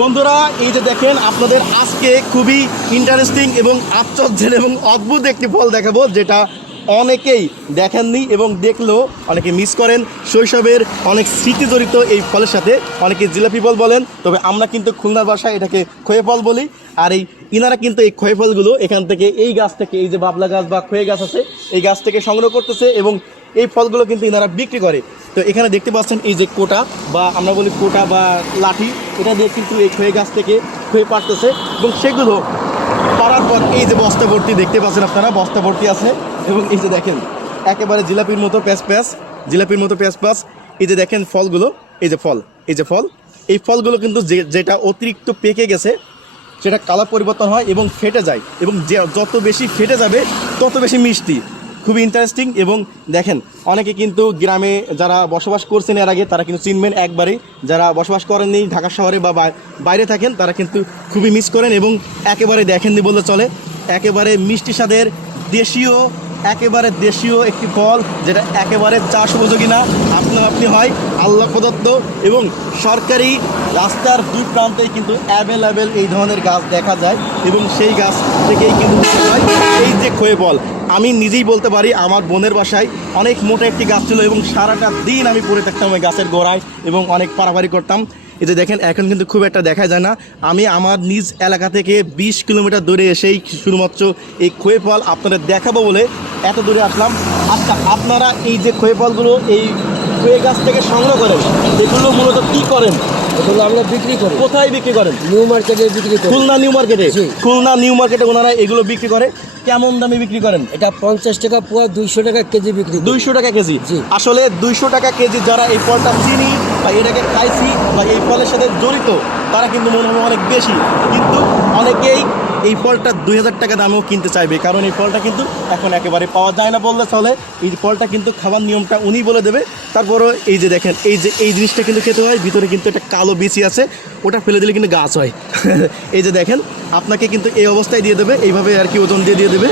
বন্ধুরা, এই যে দেখেন, আপনাদের আজকে খুবই ইন্টারেস্টিং এবং আশ্চর্যের এবং অদ্ভুত একটি ফল দেখাবো, যেটা অনেকেই দেখেননি এবং দেখলেও অনেকে মিস করেন। শৈশবের অনেক স্মৃতি জড়িত এই ফলের সাথে অনেকে জিলাপি ফল বলেন, তবে আমরা কিন্তু খুলনার বাসায় এটাকে খয়ে ফল বলি। আর এই ইনারা কিন্তু এই খয়ে ফলগুলো এখান থেকে, এই গাছ থেকে, এই যে বাবলা গাছ বা খয়ে গাছ আছে, এই গাছ থেকে সংগ্রহ করতেছে এবং এই ফলগুলো কিন্তু ইনারা বিক্রি করে। তো এখানে দেখতে পাচ্ছেন এই যে কোটা বা আমরা বলি কোটা বা লাঠি এটা দিয়ে কিন্তু এই খয়ে গাছ থেকে খয়ে পারতেছে এবং সেগুলো পারার পর এই যে বস্তা ভর্তি দেখতে পাচ্ছেন আপনারা, বস্তা ভর্তি আছে এবং এই যে দেখেন, একেবারে জিলাপির মতো প্যাস প্যাস জিলাপির মতো প্যাস প্যাস এই যে দেখেন ফলগুলো, এই যে ফল, এই যে ফল, এই ফলগুলো কিন্তু যে, যেটা অতিরিক্ত পেকে গেছে, সেটা কালার পরিবর্তন হয় এবং ফেটে যায় এবং যত বেশি ফেটে যাবে, তত বেশি মিষ্টি। খুবই ইন্টারেস্টিং এবং দেখেন, অনেকে কিন্তু গ্রামে যারা বসবাস করছেন এর আগে, তারা কিন্তু চিনবেন একবারে। যারা বসবাস করেননি ঢাকা শহরে বা বাইরে থাকেন, তারা কিন্তু খুবই মিস করেন এবং একেবারে দেখেননি বললে চলে। একেবারে মিষ্টি স্বাদের দেশীয় একেবারে দেশীয় একটি ফল যেটা একেবারে চাষ উপযোগী না আপনা আপনি হয় আল্লাহ প্রদত্ত এবং সরকারি রাস্তার দুই প্রান্তেই কিন্তু অ্যাভেলেবেল এই ধরনের গাছ দেখা যায় এবং সেই গাছ থেকেই কিন্তু এই যে খয়ে বল। আমি নিজেই বলতে পারি, আমার বোনের বাসায় অনেক মোটা একটি গাছ ছিল এবং সারাটা দিন আমি পড়ে থাকতাম ওই গাছের গোড়ায় এবং অনেক পারাপারি করতাম। এই যে দেখেন, এখন কিন্তু খুব একটা দেখা যায় না। আমি আমার নিজ এলাকা থেকে বিশ কিলোমিটার দূরে এসেই শুধুমাত্র এই খয়ে ফল আপনাদের দেখাবো বলে এত দূরে আসলাম। আচ্ছা আপনারা এই যে খয়ে ফলগুলো এই খোয়ে গাছ থেকে সংগ্রহ করেন মূলত কী করেন? এগুলো আমরা বিক্রি করি। কোথায় বিক্রি করেন? নিউ মার্কেটে বিক্রি করি। খুলনা নিউ মার্কেটে? খুলনা নিউ মার্কেটে ওনারা এগুলো বিক্রি করে। কেমন দামে বিক্রি করেন? এটা পঞ্চাশ টাকা পোয়া দুইশো টাকা কেজি বিক্রি দুইশো টাকা কেজি? আসলে দুইশো টাকা কেজি যারা এই ফলটা চিনি বা এটাকে খাইছি বা এই ফলের সাথে জড়িত তারা কিন্তু মনে হবে অনেক বেশি। কিন্তু অনেকেই এই ফলটা দুই হাজার টাকা দামেও কিনতে চাইবে, কারণ এই ফলটা কিন্তু এখন একেবারে পাওয়া যায় না বললে চলে। এই ফলটা কিন্তু খাবার নিয়মটা উনি বলে দেবে। তারপরও এই যে দেখেন, এই যে এই জিনিসটা কিন্তু খেতে হয়, ভিতরে কিন্তু একটা কালো বিচি আছে, ওটা ফেলে দিলে কিন্তু গাছ হয়। এই যে দেখেন, আপনাকে কিন্তু এই অবস্থায় দিয়ে দেবে, এইভাবে আর কি ওজন দিয়ে দিয়ে দেবে,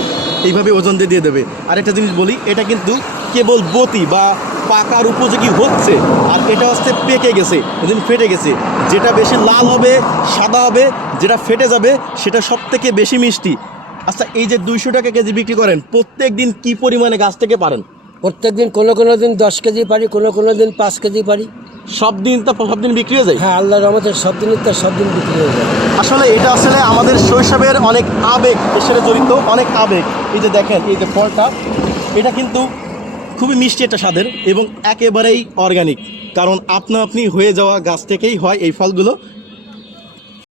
এইভাবে ওজন দিয়ে দিয়ে দেবে। আর একটা জিনিস বলি, এটা কিন্তু কেবল বতি বা পাকার উপযোগী হচ্ছে আর এটা হচ্ছে পেকে গেছে এদিন ফেটে গেছে। যেটা বেশি লাল হবে সাদা হবে যেটা ফেটে যাবে সেটা সব থেকে বেশি মিষ্টি। আচ্ছা এই যে দুইশো টাকা কেজি বিক্রি করেন প্রত্যেক দিন কী পরিমাণে গাছ থেকে পারেন? প্রত্যেক দিন কোনো কোনো দিন দশ কেজি পারি কোনো কোনো দিন পাঁচ কেজি পারি। সব দিন তো সব দিন বিক্রি হয়ে যায়? হ্যাঁ আল্লাহর রহমতে সব দিনই তো সব দিন বিক্রি হয়ে যায়। আসলে এটা আসলে আমাদের শৈশবের অনেক আবেগ এর সাথে জড়িত অনেক আবেগ। এই যে দেখেন এই যে ফলটা এটা কিন্তু খুবই মিষ্টি একটা স্বাদের এবং একেবারেই অর্গানিক কারণ আপনা আপনি হয়ে যাওয়া গাছ থেকেই হয় এই ফলগুলো।